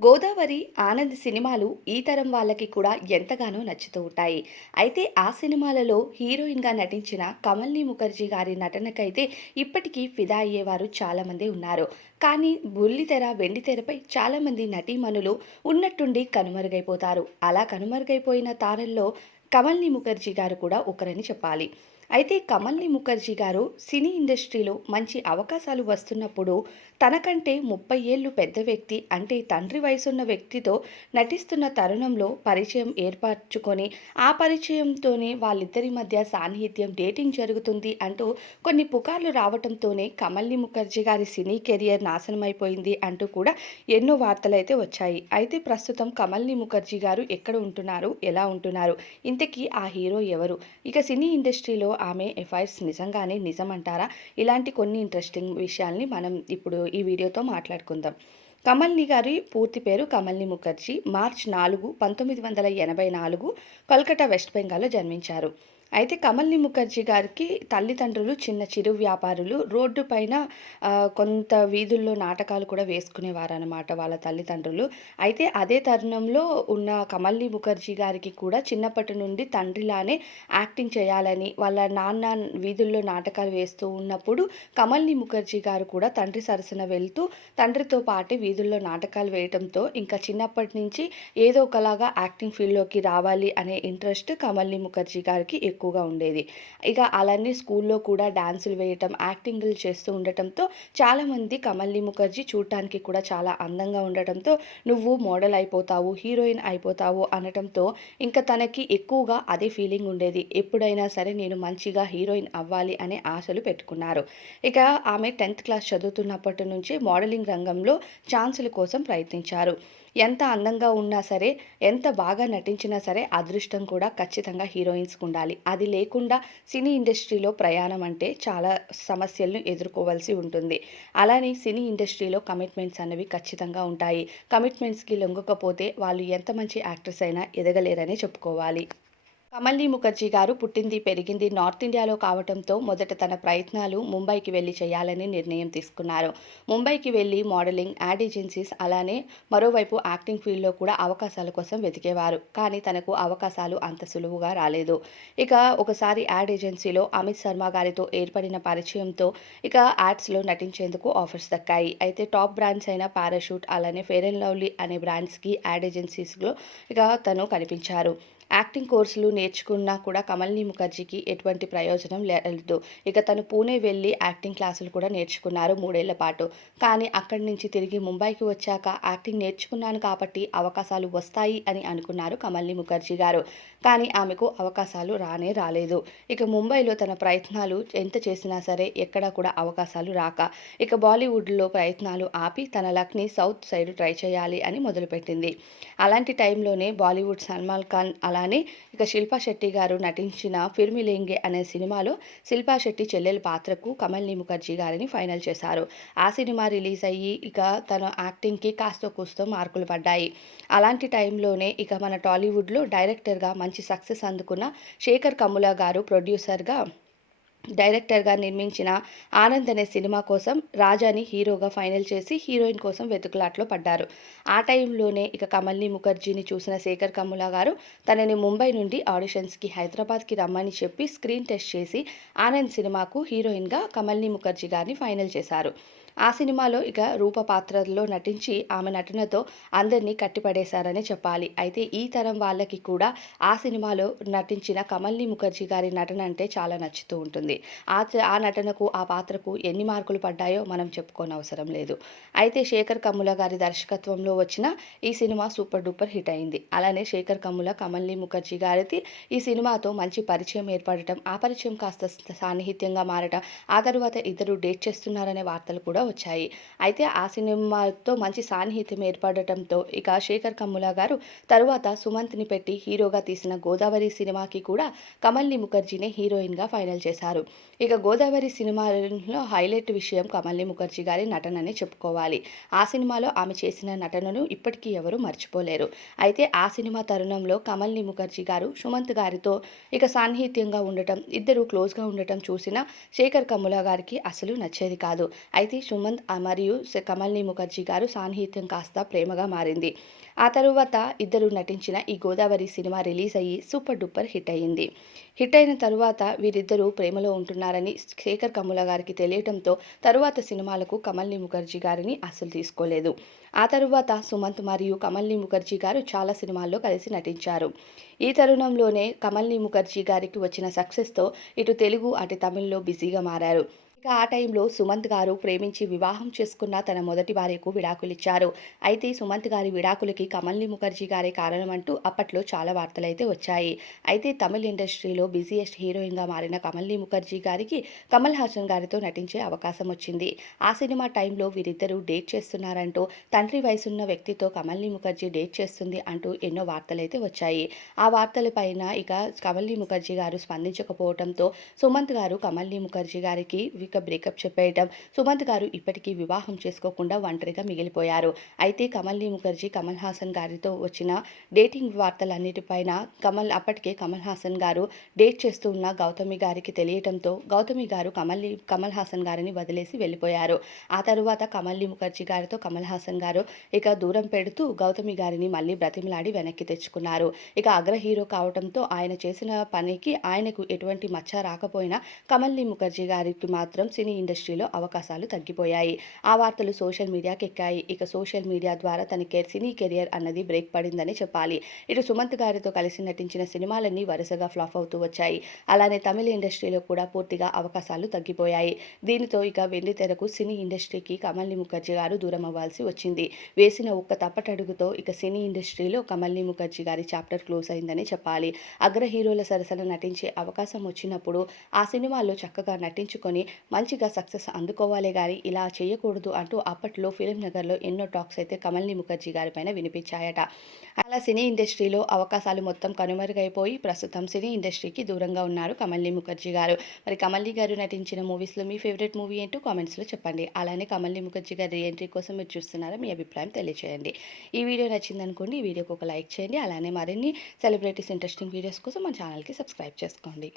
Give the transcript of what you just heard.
గోదావరి ఆనంద్ సినిమాలు ఈ తరం వాళ్ళకి కూడా ఎంతగానో నచ్చుతూ ఉంటాయి. అయితే ఆ సినిమాలలో హీరోయిన్గా నటించిన కమల్ని ముఖర్జీ గారి నటనకైతే ఇప్పటికీ ఫిదా అయ్యేవారు చాలామంది ఉన్నారు. కానీ బుల్లితెర వెండితెరపై చాలామంది నటీమణులు ఉన్నట్టుండి కనుమరుగైపోతారు. అలా కనుమరుగైపోయిన తారల్లో కమల్ని ముఖర్జీ గారు కూడా ఒకరని చెప్పాలి. అయితే కమల్ని ముఖర్జీ గారు సినీ ఇండస్ట్రీలో మంచి అవకాశాలు వస్తున్నప్పుడు తనకంటే ముప్పై ఏళ్ళు పెద్ద వ్యక్తి అంటే తండ్రి వయసున్న వ్యక్తితో నటిస్తున్న తరుణంలో పరిచయం ఏర్పరచుకొని ఆ పరిచయంతోనే వాళ్ళిద్దరి మధ్య సాన్నిహిత్యం డేటింగ్ జరుగుతుంది అంటూ కొన్ని పుకార్లు రావడంతోనే కమల్ని ముఖర్జీ గారి సినీ కెరియర్ నాశనమైపోయింది అంటూ కూడా ఎన్నో వార్తలు అయితే వచ్చాయి. అయితే ప్రస్తుతం కమల్ని ముఖర్జీ గారు ఎక్కడ ఉంటున్నారు ఎలా ఉంటున్నారు ఇంతకీ ఆ హీరో ఎవరు? ఇక సినీ ఇండస్ట్రీలో ఆమె ఎఫ్ఐఆర్స్ నిజంగానే నిజమంటారా? ఇలాంటి కొన్ని ఇంట్రెస్టింగ్ విషయాల్ని మనం ఇప్పుడు ఈ వీడియోతో మాట్లాడుకుందాం. కమల్ని గారి పూర్తి పేరు కమల్ని ముఖర్జీ. మార్చ్ నాలుగు పంతొమ్మిది వందల ఎనభై నాలుగు కోల్కతా వెస్ట్ బెంగాల్లో జన్మించారు. అయితే కమల్ని ముఖర్జీ గారికి తల్లిదండ్రులు చిన్న చిరు వ్యాపారులు రోడ్డు పైన కొంత వీధుల్లో నాటకాలు కూడా వేసుకునేవారనమాట వాళ్ళ తల్లిదండ్రులు. అయితే అదే తరుణంలో ఉన్న కమల్ని ముఖర్జీ గారికి కూడా చిన్నప్పటి నుండి తండ్రిలానే యాక్టింగ్ చేయాలని వాళ్ళ నాన్న వీధుల్లో నాటకాలు వేస్తూ ఉన్నప్పుడు కమల్ని ముఖర్జీ గారు కూడా తండ్రి సరసన వెళ్తూ తండ్రితో పాటే వీధుల్లో నాటకాలు వేయటంతో ఇంకా చిన్నప్పటి నుంచి ఏదో ఒకలాగా యాక్టింగ్ ఫీల్డ్లోకి రావాలి అనే ఇంట్రెస్ట్ కమల్ని ముఖర్జీ గారికి ఎక్కువ ఎక్కువగా ఉండేది. ఇక అలానే స్కూల్లో కూడా డాన్సులు వేయటం యాక్టింగ్లు చేస్తూ ఉండటంతో చాలామంది కమల్ని ముఖర్జీ చూడటానికి కూడా చాలా అందంగా ఉండటంతో నువ్వు మోడల్ అయిపోతావు హీరోయిన్ అయిపోతావు అనటంతో ఇంకా తనకి ఎక్కువగా అదే ఫీలింగ్ ఉండేది. ఎప్పుడైనా సరే నేను మంచిగా హీరోయిన్ అవ్వాలి అనే ఆశలు పెట్టుకున్నారు. ఇక ఆమె టెన్త్ క్లాస్ చదువుతున్నప్పటి నుంచి మోడలింగ్ రంగంలో ఛాన్సుల కోసం ప్రయత్నించారు. ఎంత అందంగా ఉన్నా సరే ఎంత బాగా నటించినా సరే అదృష్టం కూడా ఖచ్చితంగా హీరోయిన్స్కి ఉండాలి. అది లేకుండా సినీ ఇండస్ట్రీలో ప్రయాణం అంటే చాలా సమస్యలను ఎదుర్కోవాల్సి ఉంటుంది. అలానే సినీ ఇండస్ట్రీలో కమిట్మెంట్స్ అనేవి ఖచ్చితంగా ఉంటాయి. కమిట్మెంట్స్కి లొంగకపోతే వాళ్ళు ఎంత మంచి యాక్టర్స్ అయినా ఎదగలేరనే చెప్పుకోవాలి. కమల్ని ముఖర్జీ గారు పుట్టింది పెరిగింది నార్త్ ఇండియాలో కావడంతో మొదట తన ప్రయత్నాలు ముంబైకి వెళ్ళి చేయాలని నిర్ణయం తీసుకున్నారు. ముంబైకి వెళ్ళి మోడలింగ్ యాడ్ ఏజెన్సీస్ అలానే మరోవైపు యాక్టింగ్ ఫీల్డ్లో కూడా అవకాశాల కోసం వెతికేవారు. కానీ తనకు అవకాశాలు అంత సులువుగా రాలేదు. ఇక ఒకసారి యాడ్ ఏజెన్సీలో అమిత్ శర్మ గారితో ఏర్పడిన పరిచయంతో ఇక యాడ్స్లో నటించేందుకు ఆఫర్స్ దక్కాయి. అయితే టాప్ బ్రాండ్స్ అయిన పారాషూట్ అలానే ఫెయిర్ అండ్ లవ్లీ అనే బ్రాండ్స్కి యాడ్ ఏజెన్సీస్లో ఇక తను కనిపించారు. యాక్టింగ్ కోర్సులు నేర్చుకున్నా కూడా కమల్ని ముఖర్జీకి ఎటువంటి ప్రయోజనం లేదు. ఇక తను పూణే వెళ్ళి యాక్టింగ్ క్లాసులు కూడా నేర్చుకున్నారు మూడేళ్ళ పాటు. కానీ అక్కడి నుంచి తిరిగి ముంబైకి వచ్చాక యాక్టింగ్ నేర్చుకున్నాను కాబట్టి అవకాశాలు వస్తాయి అని అనుకున్నారు కమల్ని ముఖర్జీ గారు. కానీ ఆమెకు అవకాశాలు రానే రాలేదు. ఇక ముంబైలో తన ప్రయత్నాలు ఎంత చేసినా సరే ఎక్కడా కూడా అవకాశాలు రాక. ఇక బాలీవుడ్లో ప్రయత్నాలు ఆపి తన లక్ని సౌత్ సైడ్ ట్రై చేయాలి అని మొదలుపెట్టింది. అలాంటి టైంలోనే బాలీవుడ్ సల్మాన్ ఖాన్ అలా అలానే ఇక శిల్పా శెట్టి గారు నటించిన ఫిర్మిలేంగే అనే సినిమాలో శిల్పా శెట్టి చెల్లెల పాత్రకు కమల్ని ముఖర్జీ గారిని ఫైనల్ చేశారు. ఆ సినిమా రిలీజ్ అయ్యి ఇక తన యాక్టింగ్కి కాస్త కూస్తో మార్కులు పడ్డాయి. అలాంటి టైంలోనే ఇక మన టాలీవుడ్లో డైరెక్టర్గా మంచి సక్సెస్ అందుకున్న శేఖర్ కమ్ముల గారు ప్రొడ్యూసర్గా డైరెక్టర్గా నిర్మించిన ఆనంద్ అనే సినిమా కోసం రాజాని హీరోగా ఫైనల్ చేసి హీరోయిన్ కోసం వెతుకులాట్లో పడ్డారు. ఆ టైంలోనే ఇక కమల్ని ముఖర్జీని చూసిన శేఖర్ కమ్ముల గారు తనని ముంబై నుండి ఆడిషన్స్కి హైదరాబాద్కి రమ్మని చెప్పి స్క్రీన్ టెస్ట్ చేసి ఆనంద్ సినిమాకు హీరోయిన్గా కమల్ని ముఖర్జీ గారిని ఫైనల్ చేశారు. ఆ సినిమాలో ఇక రూప పాత్రలో నటించి ఆమె నటనతో అందరినీ కట్టిపడేశారనే చెప్పాలి. అయితే ఈ తరం వాళ్ళకి కూడా ఆ సినిమాలో నటించిన కమల్ని ముఖర్జీ గారి నటన అంటే చాలా నచ్చుతూ ఉంటుంది. ఆ ఆ నటనకు ఆ పాత్రకు ఎన్ని మార్కులు పడ్డాయో మనం చెప్పుకోని అవసరం లేదు. అయితే శేఖర్ కమ్ముల గారి దర్శకత్వంలో వచ్చిన ఈ సినిమా సూపర్ డూపర్ హిట్ అయింది. అలానే శేఖర్ కమ్ముల కమల్ని ముఖర్జీ గారిది ఈ సినిమాతో మంచి పరిచయం ఏర్పడటం ఆ పరిచయం కాస్త సాన్నిహిత్యంగా మారటం ఆ తరువాత ఇద్దరు డేట్ చేస్తున్నారనే వార్తలు కూడా వచ్చాయి. అయితే ఆ సినిమాతో మంచి సాన్నిహిత్యం ఏర్పడటంతో ఇక శేఖర్ కమ్ముల గారు తరువాత సుమంత్ని పెట్టి హీరోగా తీసిన గోదావరి సినిమాకి కూడా కమల్ని ముఖర్జీనే హీరోయిన్గా ఫైనల్ చేశారు. ఇక గోదావరి సినిమాలో హైలైట్ విషయం కమల్ని ముఖర్జీ గారి నటనని చెప్పుకోవాలి. ఆ సినిమాలో ఆమె చేసిన నటనను ఇప్పటికీ ఎవరు మర్చిపోలేరు. అయితే ఆ సినిమా తరుణంలో కమల్ని ముఖర్జీ గారు సుమంత్ గారితో ఇక సాన్నిహిత్యంగా ఉండటం ఇద్దరు క్లోజ్గా ఉండటం చూసిన శేఖర్ కమ్ముల గారికి అసలు నచ్చేది కాదు. అయితే సుమంత్ మరియు కమల్ని ముఖర్జీ గారు సాన్నిహిత్యం కాస్త ప్రేమగా మారింది. ఆ తరువాత ఇద్దరు నటించిన ఈ గోదావరి సినిమా రిలీజ్ అయ్యి సూపర్ డూపర్ హిట్ అయ్యింది. హిట్ అయిన తరువాత వీరిద్దరూ ప్రేమలో ఉంటున్నారని శేఖర్ కమ్ముల గారికి తెలియటంతో తరువాత సినిమాలకు కమల్ని ముఖర్జీ గారిని అసలు తీసుకోలేదు. ఆ తరువాత సుమంత్ మరియు కమల్ని ముఖర్జీ గారు చాలా సినిమాల్లో కలిసి నటించారు. ఈ తరుణంలోనే కమల్ని ముఖర్జీ గారికి వచ్చిన సక్సెస్తో ఇటు తెలుగు అటు తమిళ్ళో బిజీగా మారారు. ఇక ఆ టైంలో సుమంత్ గారు ప్రేమించి వివాహం చేసుకున్న తన మొదటి భార్యకు విడాకులిచ్చారు. అయితే సుమంత్ గారి విడాకులకి కమల్ని ముఖర్జీ గారే కారణమంటూ అప్పట్లో చాలా వార్తలైతే వచ్చాయి. అయితే తమిళ ఇండస్ట్రీలో బిజీయెస్ట్ హీరోయిన్గా మారిన కమల్ని ముఖర్జీ గారికి కమల్ హాసన్ గారితో నటించే అవకాశం వచ్చింది. ఆ సినిమా టైంలో వీరిద్దరూ డేట్ చేస్తున్నారంటూ తండ్రి వయసున్న వ్యక్తితో కమల్ని ముఖర్జీ డేట్ చేస్తుంది అంటూ ఎన్నో వార్తలైతే వచ్చాయి. ఆ వార్తలపైన ఇక కమల్ని ముఖర్జీ గారు స్పందించకపోవడంతో సుమంత్ గారు కమల్ని ముఖర్జీ గారికి ఇక బ్రేకప్ చెప్పేయటం. సుమంత్ గారు ఇప్పటికీ వివాహం చేసుకోకుండా ఒంటరిగా మిగిలిపోయారు. అయితే కమల్ని ముఖర్జీ కమల్ హాసన్ గారితో వచ్చిన డేటింగ్ వార్తలన్నిటిపైన కమల్ అప్పటికే కమల్ హాసన్ గారు డేట్ చేస్తూ ఉన్న గౌతమి గారికి తెలియటంతో గౌతమి గారు కమల్ని కమల్ హాసన్ గారిని వదిలేసి వెళ్ళిపోయారు. ఆ తరువాత కమల్ని ముఖర్జీ గారితో కమల్ హాసన్ గారు ఇక దూరం పెడుతూ గౌతమి గారిని మళ్ళీ బ్రతిమలాడి వెనక్కి తెచ్చుకున్నారు. ఇక అగ్ర హీరో కావడంతో ఆయన చేసిన పనికి ఆయనకు ఎటువంటి మచ్చ రాకపోయినా కమల్ని ముఖర్జీ గారికి మాత్రం సినీ ఇండస్ట్రీలో అవకాశాలు తగ్గిపోయాయి. ఆ వార్తలు సోషల్ మీడియాకి ఎక్కాయి. ఇక సోషల్ మీడియా ద్వారా తన కెర్ సినీ కెరియర్ అన్నది బ్రేక్ పడిందని చెప్పాలి. ఇటు సుమంత్ గారితో కలిసి నటించిన సినిమాలన్నీ వరుసగా ఫ్లాప్ అవుతూ వచ్చాయి. అలానే తమిళ ఇండస్ట్రీలో కూడా పూర్తిగా అవకాశాలు తగ్గిపోయాయి. దీనితో ఇక వెండి తెరకు సినీ ఇండస్ట్రీకి కమల్ని ముఖర్జీ గారు దూరం అవ్వాల్సి వచ్చింది. వేసిన ఒక్క తప్పటడుగుతో ఇక సినీ ఇండస్ట్రీలో కమల్ని ముఖర్జీ గారి చాప్టర్ క్లోజ్ అయిందని చెప్పాలి. అగ్ర హీరోల సరసన నటించే అవకాశం వచ్చినప్పుడు ఆ సినిమాల్లో చక్కగా నటించుకొని మంచిగా సక్సెస్ అందుకోవాలే కానీ ఇలా చేయకూడదు అంటూ అప్పట్లో ఫిలిం నగర్లో ఎన్నో టాక్స్ అయితే కమల్ని ముఖర్జీ గారి పైన వినిపించాయట. అలా సినీ ఇండస్ట్రీలో అవకాశాలు మొత్తం కనుమరుగైపోయి ప్రస్తుతం సినీ ఇండస్ట్రీకి దూరంగా ఉన్నారు కమల్ని ముఖర్జీ గారు. మరి కమల్ని గారు నటించిన మూవీస్లో మీ ఫేవరెట్ మూవీ ఏంటో కామెంట్స్లో చెప్పండి. అలానే కమల్ని ముఖర్జీ గారి రీఎంట్రీ కోసం మీరు చూస్తున్నారా మీ అభిప్రాయం తెలియచేయండి. ఈ వీడియో నచ్చిందనుకోండి ఈ వీడియోకి ఒక లైక్ చేయండి. అలానే మరిన్ని సెలబ్రిటీస్ ఇంట్రెస్టింగ్ వీడియోస్ కోసం మన ఛానల్కి సబ్స్క్రైబ్ చేసుకోండి.